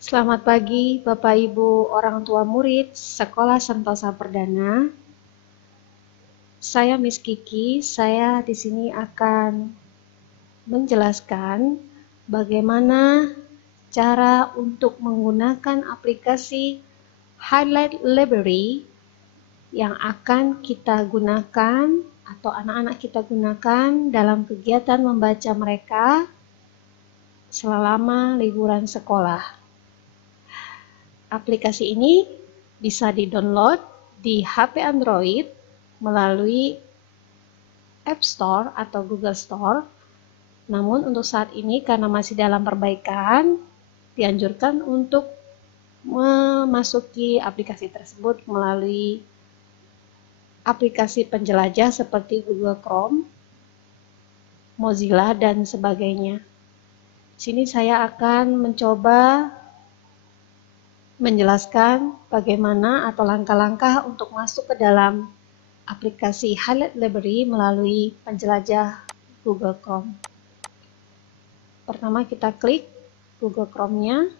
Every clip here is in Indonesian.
Selamat pagi, Bapak Ibu orang tua murid Sekolah Sentosa Perdana. Saya Miss Kiki. Saya di sini akan menjelaskan bagaimana cara untuk menggunakan aplikasi Highlight Library yang akan kita gunakan atau anak-anak kita gunakan dalam kegiatan membaca mereka selama liburan sekolah. Aplikasi ini bisa di-download di HP Android melalui App Store atau Google Store. Namun untuk saat ini karena masih dalam perbaikan, dianjurkan untuk memasuki aplikasi tersebut melalui aplikasi penjelajah seperti Google Chrome, Mozilla, dan sebagainya. Sini saya akan mencoba menjelaskan bagaimana atau langkah-langkah untuk masuk ke dalam aplikasi Highlight Library melalui penjelajah Google Chrome. Pertama kita klik Google Chrome-nya.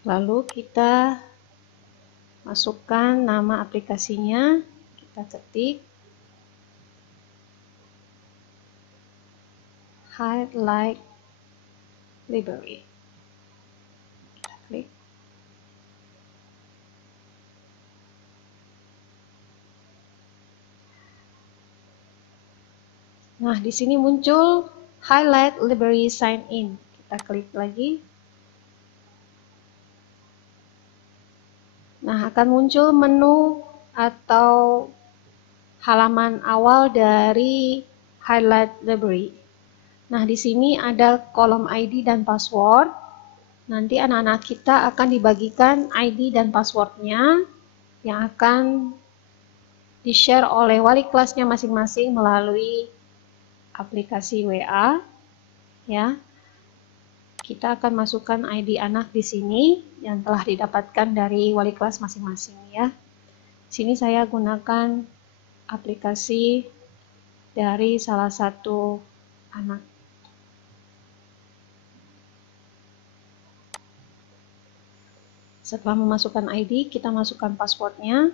Lalu kita masukkan nama aplikasinya, kita ketik Highlight Library. Kita klik. Nah, di sini muncul Highlight Library Sign In. Kita klik lagi. Nah, akan muncul menu atau halaman awal dari Highlight Library. Nah, di sini ada kolom ID dan password. Nanti anak-anak kita akan dibagikan ID dan passwordnya yang akan di-share oleh wali kelasnya masing-masing melalui aplikasi WA. Ya, kita akan masukkan ID anak di sini yang telah didapatkan dari wali kelas masing-masing. Ya, sini saya gunakan aplikasi dari salah satu anak. Setelah memasukkan ID, kita masukkan passwordnya.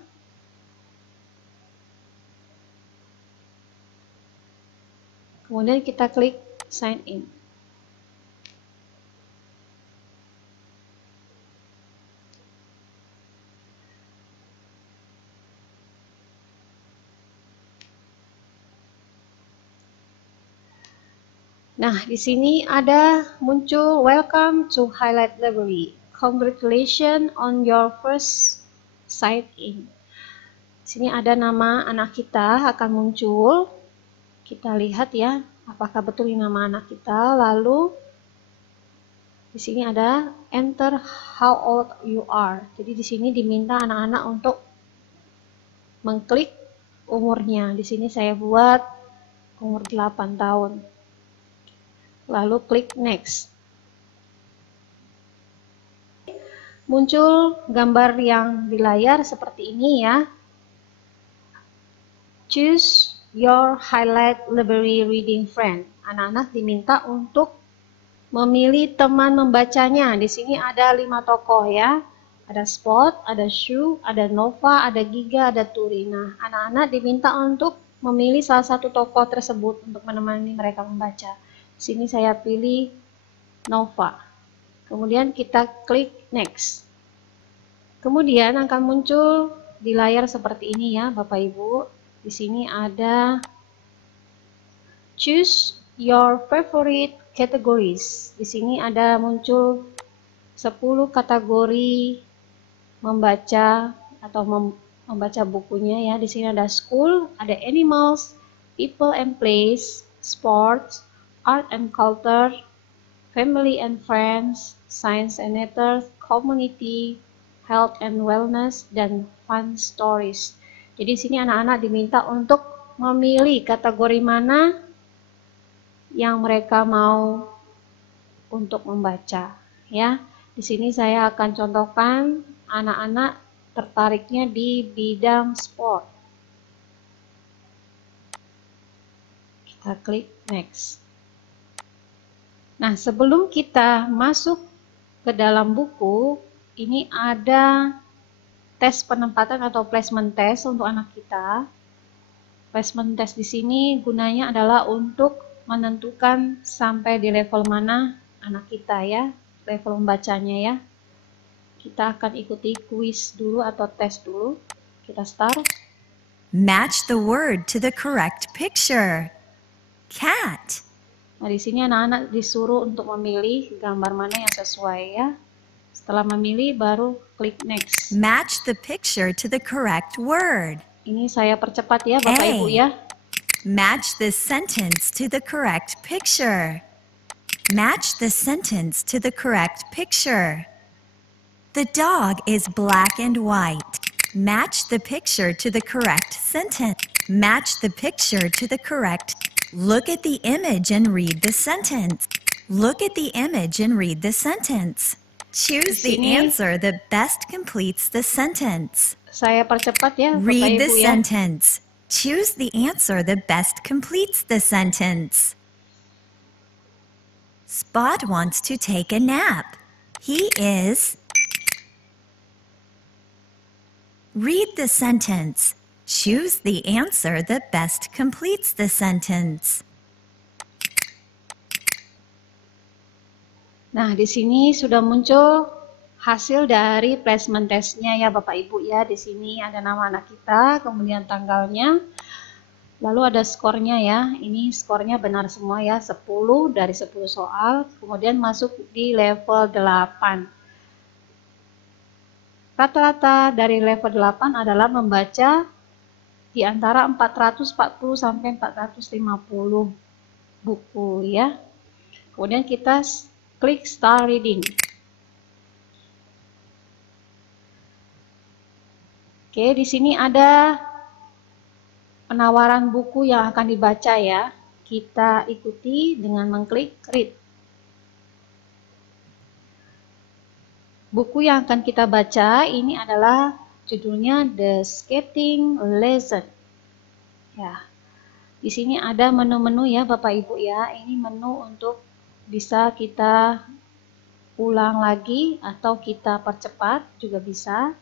Kemudian kita klik sign in. Nah, di sini ada muncul welcome to Highlight Library. Congratulations on your first sign in. Di sini ada nama anak kita akan muncul. Kita lihat ya, apakah betul ini nama anak kita. Lalu di sini ada enter how old you are. Jadi di sini diminta anak-anak untuk mengklik umurnya. Di sini saya buat umur 8 tahun. Lalu klik next. Muncul gambar yang di layar seperti ini ya. Choose your Highlight Library reading friend. Anak-anak diminta untuk memilih teman membacanya. Di sini ada 5 tokoh ya. Ada Spot, ada Shu, ada Nova, ada Giga, ada Turi. Nah, anak-anak diminta untuk memilih salah satu tokoh tersebut untuk menemani mereka membaca. Di sini saya pilih Nova. Kemudian kita klik next. Kemudian akan muncul di layar seperti ini ya, Bapak Ibu. Di sini ada choose your favorite categories. Di sini ada muncul 10 kategori membaca atau membaca bukunya ya. Di sini ada school, ada animals, people and place, sports, art and culture, family and friends, science and nature, community, health and wellness, dan fun stories. Jadi di sini anak-anak diminta untuk memilih kategori mana yang mereka mau untuk membaca ya. Di sini saya akan contohkan anak-anak tertariknya di bidang sport. Kita klik next. Nah, sebelum kita masuk ke dalam buku, ini ada tes penempatan atau placement test untuk anak kita. Placement test di sini gunanya adalah untuk menentukan sampai di level mana anak kita ya, level membacanya ya. Kita akan ikuti kuis dulu atau tes dulu. Kita start. Match the word to the correct picture. Cat. Nah, di sini anak-anak disuruh untuk memilih gambar mana yang sesuai ya. Setelah memilih baru klik next. Match the picture to the correct word. Ini saya percepat ya Bapak Ibu ya. Match the sentence to the correct picture. Match the sentence to the correct picture. The dog is black and white. Match the picture to the correct sentence. Match the picture to the correct. Look at the image and read the sentence. Look at the image and read the sentence. Choose the answer that best completes the sentence. Saya percepat ya Bapak Read Ibu the ya. sentence. Choose the answer that best completes the sentence. Spot wants to take a nap. He is. Read the sentence. Choose the answer that best completes the sentence. Nah, di sini sudah muncul hasil dari placement testnya ya Bapak Ibu ya. Di sini ada nama anak kita, kemudian tanggalnya, lalu ada skornya ya. Ini skornya benar semua ya, 10 dari 10 soal, kemudian masuk di level 8. Rata-rata dari level 8 adalah membaca di antara 440 sampai 450 buku ya. Kemudian kita klik start reading. Oke, di sini ada penawaran buku yang akan dibaca ya. Kita ikuti dengan mengklik read. Buku yang akan kita baca ini adalah judulnya The Skating Lesson. Ya. Di sini ada menu-menu ya Bapak Ibu ya. Ini menu untuk bisa kita ulang lagi atau kita percepat juga bisa.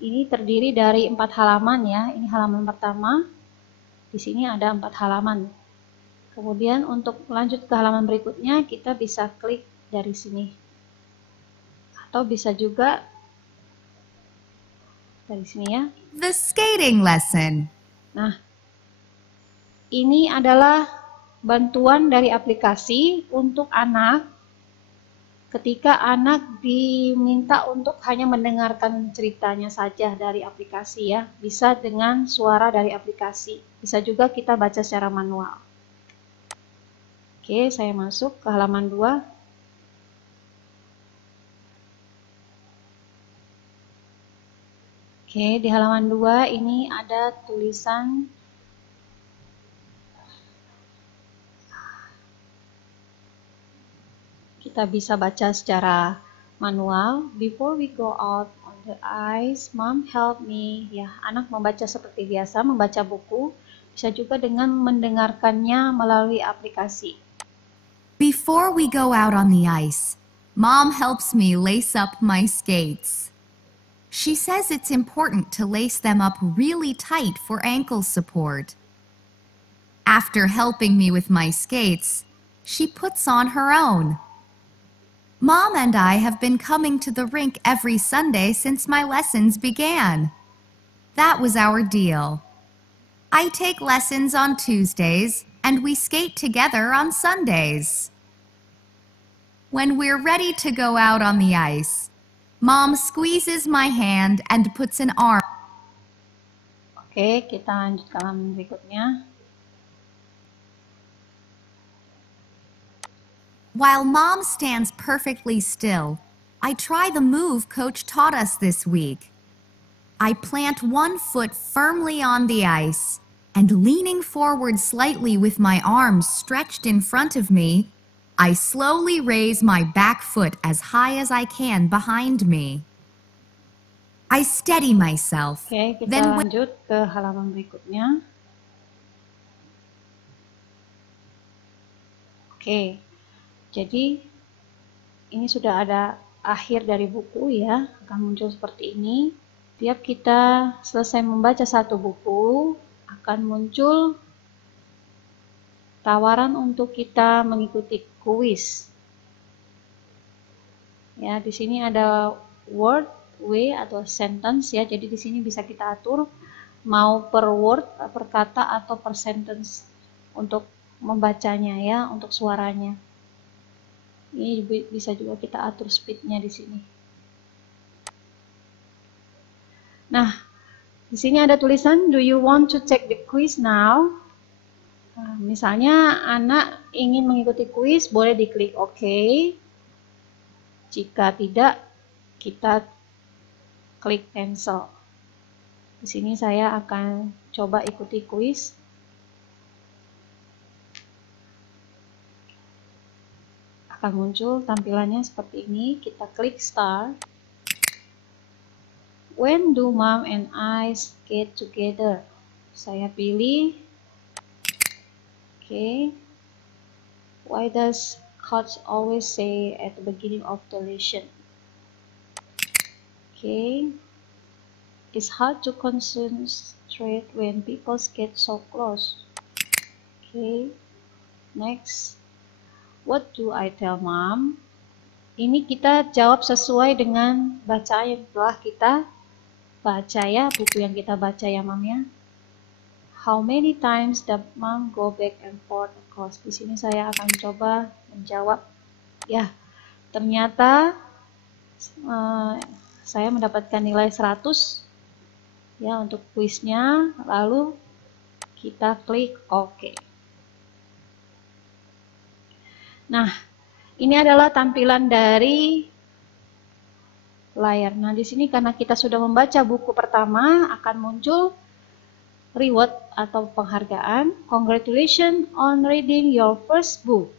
Ini terdiri dari 4 halaman ya. Ini halaman pertama. Di sini ada 4 halaman. Kemudian untuk lanjut ke halaman berikutnya kita bisa klik dari sini. Atau bisa juga dari sini ya. The skating lesson. Nah, ini adalah bantuan dari aplikasi untuk anak. Ketika anak diminta untuk hanya mendengarkan ceritanya saja dari aplikasi ya, bisa dengan suara dari aplikasi. Bisa juga kita baca secara manual. Oke, saya masuk ke halaman 2. Oke, di halaman 2 ini ada tulisan kita bisa baca secara manual. Before we go out on the ice, mom help me. Ya, anak membaca seperti biasa, membaca buku. Bisa juga dengan mendengarkannya melalui aplikasi. Before we go out on the ice, Mom helps me lace up my skates. She says it's important to lace them up really tight for ankle support. After helping me with my skates, she puts on her own. Mom and I have been coming to the rink every Sunday since my lessons began. That was our deal. I take lessons on Tuesdays, and we skate together on Sundays. When we're ready to go out on the ice, Mom squeezes my hand and puts an arm. Oke, kita lanjut ke halaman berikutnya. While Mom stands perfectly still, I try the move Coach taught us this week. I plant one foot firmly on the ice, and leaning forward slightly with my arms stretched in front of me, I slowly raise my back foot as high as I can behind me. I steady myself. Oke, kita Then lanjut ke halaman berikutnya. Oke, jadi ini sudah ada akhir dari buku ya, akan muncul seperti ini. Tiap kita selesai membaca satu buku, akan muncul tawaran untuk kita mengikuti kuis. Ya, di sini ada word, way atau sentence ya. Jadi di sini bisa kita atur mau per word, per kata atau per sentence untuk membacanya ya, untuk suaranya. Ini bisa juga kita atur speednya di sini. Nah, di sini ada tulisan, do you want to take the quiz now? Nah, misalnya anak ingin mengikuti kuis, boleh diklik OK. Jika tidak, kita klik cancel. Di sini saya akan coba ikuti kuis. Akan muncul tampilannya seperti ini. Kita klik start. When do mom and I skate together? Saya pilih. Okay. Why does coach always say at the beginning of the lesson? Okay. It's hard to concentrate when people get so close. Okay. Next. What do I tell mom? Ini kita jawab sesuai dengan bacaan yang telah kita baca ya, buku yang kita baca ya mom ya. How many times the mom go back and forth across? Di sini saya akan coba menjawab. Ya, ternyata saya mendapatkan nilai 100 ya untuk kuisnya. Lalu kita klik OK. Nah, ini adalah tampilan dari layar. Nah, di sini karena kita sudah membaca buku pertama, akan muncul reward atau penghargaan. Congratulations on reading your first book.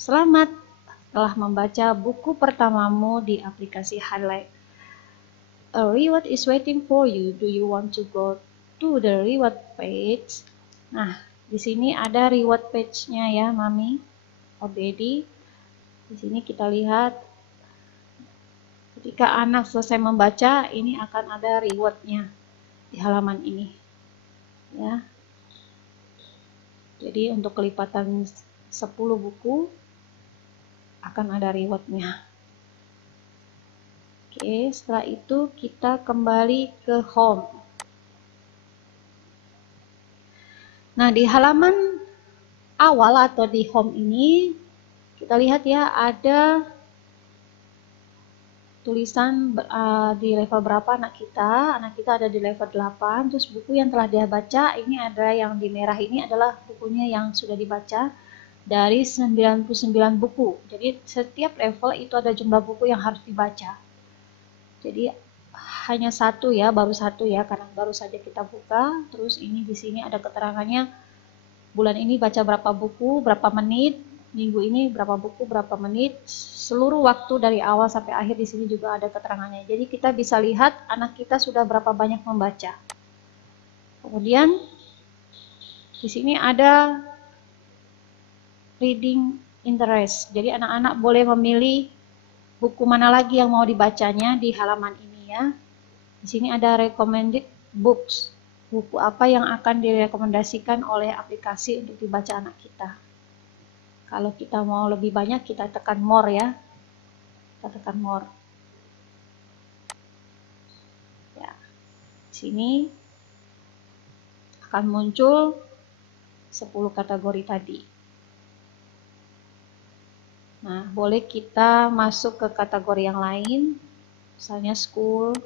Selamat telah membaca buku pertamamu di aplikasi Highlight. A reward is waiting for you. Do you want to go to the reward page? Nah, di sini ada reward page-nya ya, Mami or Daddy. Di sini kita lihat ketika anak selesai membaca, ini akan ada reward-nya di halaman ini. Ya. Jadi untuk kelipatan 10 buku akan ada reward-nya. Oke, setelah itu kita kembali ke home. Nah, di halaman awal atau di home ini, kita lihat ya ada tulisan di level berapa anak kita. Anak kita ada di level 8, terus buku yang telah dia baca, ini ada yang di merah ini adalah bukunya yang sudah dibaca dari 99 buku. Jadi setiap level itu ada jumlah buku yang harus dibaca. Jadi hanya satu ya, baru satu ya, karena baru saja kita buka. Terus ini di sini ada keterangannya, bulan ini baca berapa buku, berapa menit, minggu ini berapa buku, berapa menit, seluruh waktu dari awal sampai akhir di sini juga ada keterangannya. Jadi kita bisa lihat anak kita sudah berapa banyak membaca. Kemudian di sini ada reading interest. Jadi anak-anak boleh memilih buku mana lagi yang mau dibacanya di halaman ini ya. Di sini ada recommended books. Buku apa yang akan direkomendasikan oleh aplikasi untuk dibaca anak kita. Kalau kita mau lebih banyak, kita tekan more ya. Kita tekan more. Ya. Di sini akan muncul 10 kategori tadi. Nah, boleh kita masuk ke kategori yang lain, misalnya school.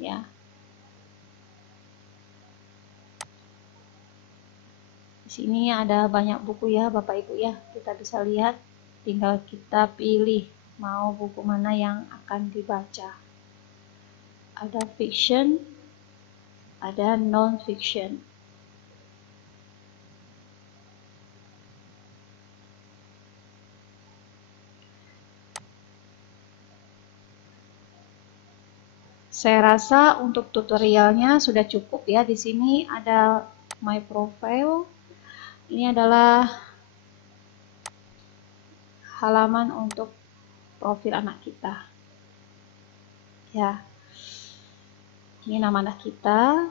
Ya. Di sini ada banyak buku ya, Bapak Ibu ya. Kita bisa lihat, tinggal kita pilih mau buku mana yang akan dibaca. Ada fiction, ada non-fiction. Saya rasa untuk tutorialnya sudah cukup ya. Di sini ada my profile. Ini adalah halaman untuk profil anak kita. Ya. Ini nama anak kita.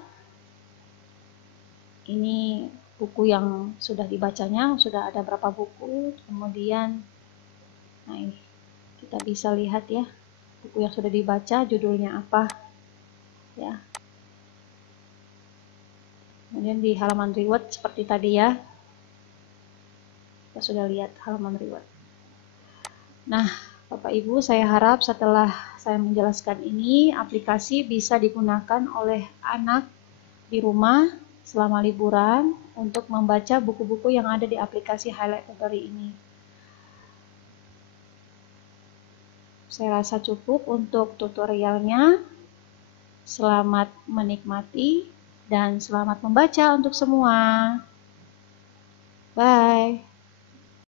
Ini buku yang sudah dibacanya, sudah ada berapa buku. Kemudian, nah ini kita bisa lihat ya, buku yang sudah dibaca, judulnya apa. Ya. Kemudian di halaman reward seperti tadi ya. Kita sudah lihat halaman reward. Nah, Bapak Ibu, saya harap setelah saya menjelaskan ini, aplikasi bisa digunakan oleh anak di rumah selama liburan untuk membaca buku-buku yang ada di aplikasi Highlight Library ini. Saya rasa cukup untuk tutorialnya. Selamat menikmati dan selamat membaca untuk semua. Bye.